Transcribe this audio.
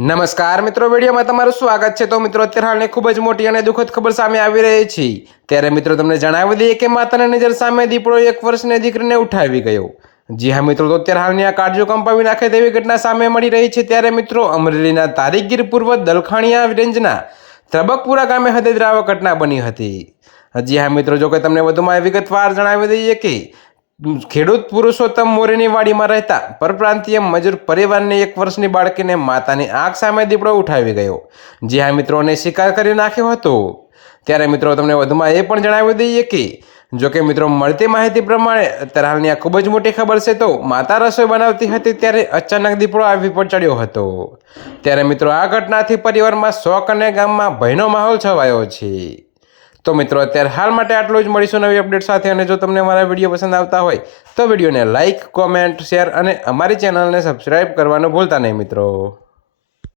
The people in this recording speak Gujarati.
નમસ્કાર મિત્રો, વિડીયોમાં તમારું સ્વાગત છે। તો મિત્રો, અત્યારે હાલની ખૂબ જ મોટી અને દુઃખદ ખબર સામે આવી રહી છે। ત્યારે મિત્રો, તમને જણાવી દઈએ કે માતાના નજર સામે દીપડો 1 વર્ષની દીકરીને ઉઠાવી ગયો। જી હા મિત્રો, તો અત્યારે હાલની આ કાળજો કંપાવી નાખે તેવી ઘટના સામે મળી રહી છે। ત્યારે મિત્રો, અમરેલીના તારીગીર પૂર્વ દલખાણીયા રેન્જના ત્રબકપુરા ગામે હૃદયદ્રાવક ઘટના બની હતી। જી હા મિત્રો, જો કે તમને વધુમાં વિગતવાર જણાવી દઈએ કે ખેડૂત પુરુષોત્તમ મોરેની વાડીમાં રહેતા પરપ્રાંતીય મજૂર પરિવારની 1 વર્ષની બાળકીને માતાની આંખ સામે દીપડો ઉઠાવી ગયો। જે આ મિત્રોને શિકાર કરી નાખ્યો હતો। ત્યારે મિત્રો, તમને વધુમાં એ પણ જણાવી દઈએ કે જો કે મિત્રો, મળતી માહિતી પ્રમાણે અત્યારે હાલની આ ખૂબ જ મોટી ખબર છે। તો માતા રસોઈ બનાવતી હતી ત્યારે અચાનક દીપડો આવી પહોંચ્યો હતો। ત્યારે મિત્રો, આ ઘટનાથી પરિવારમાં શોક અને ગામમાં ભયનો માહોલ છવાયો છે। તો મિત્રો, અત્યારે હાલ માટે આટલું જ। મળીશું નવી અપડેટ સાથે। અને જો તમને મારા વિડીયો પસંદ આવતા હોય તો વિડીયોને લાઇક, કોમેન્ટ, શેર અને અમારી ચેનલને સબસ્ક્રાઈબ કરવાનું ભૂલતા નહીં મિત્રો।